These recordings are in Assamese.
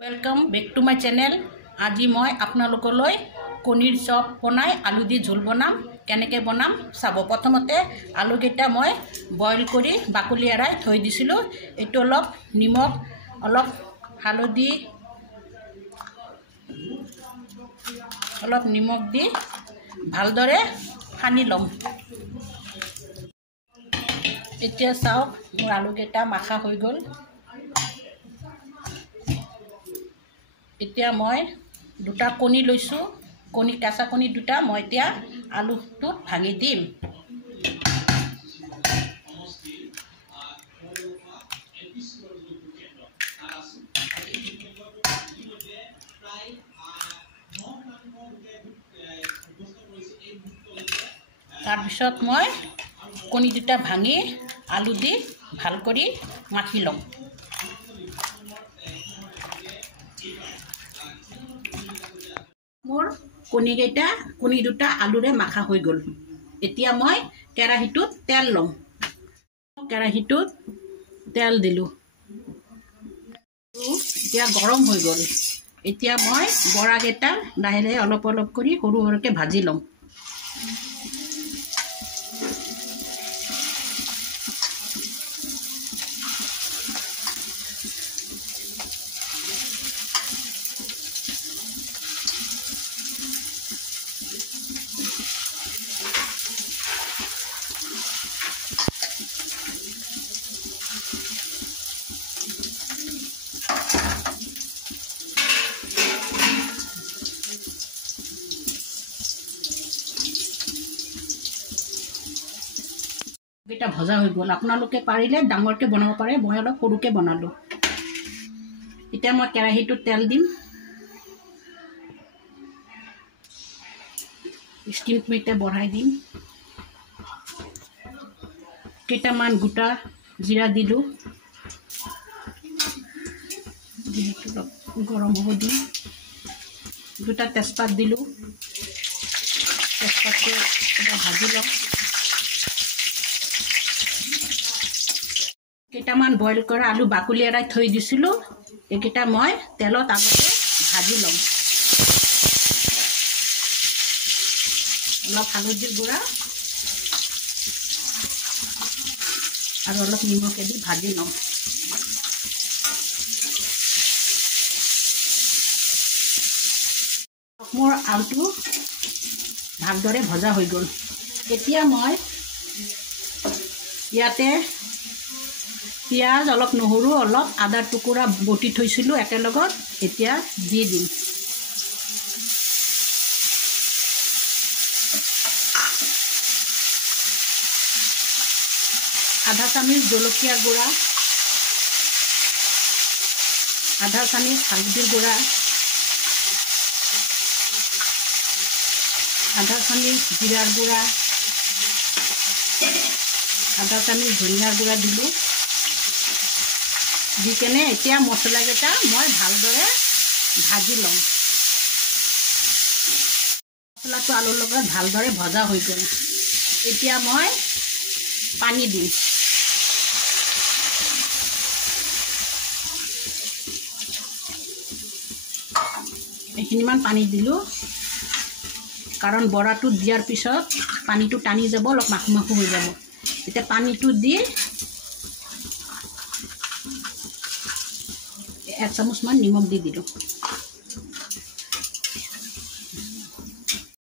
Welcome back to my channel. आज मैं आपनालोकলৈ कणीर चप बनाई आलू दी झोल बनाम केनेके बनाम चाब। प्रथमते आलूकेटा मैं बॉइल करी बाकली एराई थई दिसिलो। एटु अलप निमख अलप हालधि अलप निमख दी भालदरे सानी लम। एतिया चाওক मोर आलूकेटा माखा हो गल। এতিয়া মই দুটা কণী লৈছো। কণী কাঁচা কণী দুটা মই এতিয়া আলুটোত ভাঙি দিম। তাৰপিছত মই কণী দুটা ভাঙি আলু দি ভাল কৰি মাখি লম। मोर कणी दुटा आलूरे माखा हो गल। एतिया मैं केराहीटुत तेल लम। केराहीटुत तेल दिलु। एतिया गरम हो गल। एतिया मैं बराकेटा लाहे लाहे अलप अलप करी सरू सरुके भाजी लम। भजा हो गल। आपनालोके पारिले डांगरके बनाब पारे। मैं अलप सरुके बनालो। इतना मैं केराहीटुत तेल दिम। स्टीम मिटे बढ़ाई दिम। केटामान गोटा जीरा दिलु। गरम हो दिम। दुटा तेजपात दिलु। तेजपातটো भाजी लम। केटामान बॉइल कर आलू बाकली एराई थई दिसिलो। एकेटा मैं तेलत आगते भाजी लम। अलप हालधिर गुड़ा और अलप निमखे दी भाजी लम। मोर आलू भालदरे भजा हो गल। एतिया मैं इयाते पियाज अलप নহৰু अलप आदा टुकुरा बटी थैसिलो एकेलगत। एतिया दी दिम। आधा चामच जलकिया गुड़ा, आधा चामच हालधिर गुड़ा, आधा चामच जीरार गुड़ा, आधा चामच धनिया गुड़ा दिलु। दी केने एतिया मसला केटा मैं भालदरे भाजी लम। मसलाটো आलुर লগত भालदरे भजा हो गल। एतिया मैं पानी दिम। एखिनिमान पानी दिलु कारण बराটো दियार पिছত पानीটো टानी যাব, অলপ মাখু মাখু হৈ যাব। এতিয়া পানীটো দি 1 চামুচ মান নিমখ দি দিলো।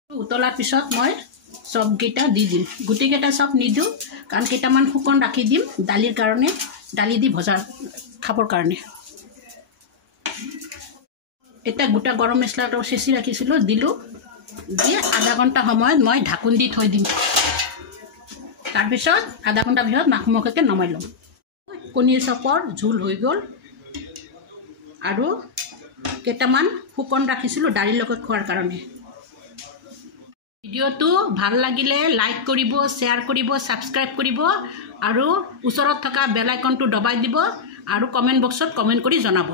उतलार पिছত मैं सबकेटा दी दिम। गुटेकेटा सब निदू कारण केटामान शुकन राखी दिम दालिर कारणे, दालि दी भजा खाबर कारणे। एटा गोटा गरम मसलाটো सेसी राखिसिलो दिलु। दी आधा घंटा समय मैं ढाकुन दी थई दिम। तार पिছত आधा घंटा पिছত माखुमखके नमाइ लम। कणीर चपर झोल हो गल। আৰু কেটামান শুকন ৰাখিছিলো দালিৰ লগত খোৱাৰ কাৰণে। ভিডিওটো ভাল লাগিলে লাইক কৰিব, শেয়াৰ কৰিব, সাবস্ক্ৰাইব কৰিব আৰু ওচৰত থকা বেল আইকনটো দবাই দিব আৰু কমেন্ট বক্সত কমেন্ট কৰি জনাব।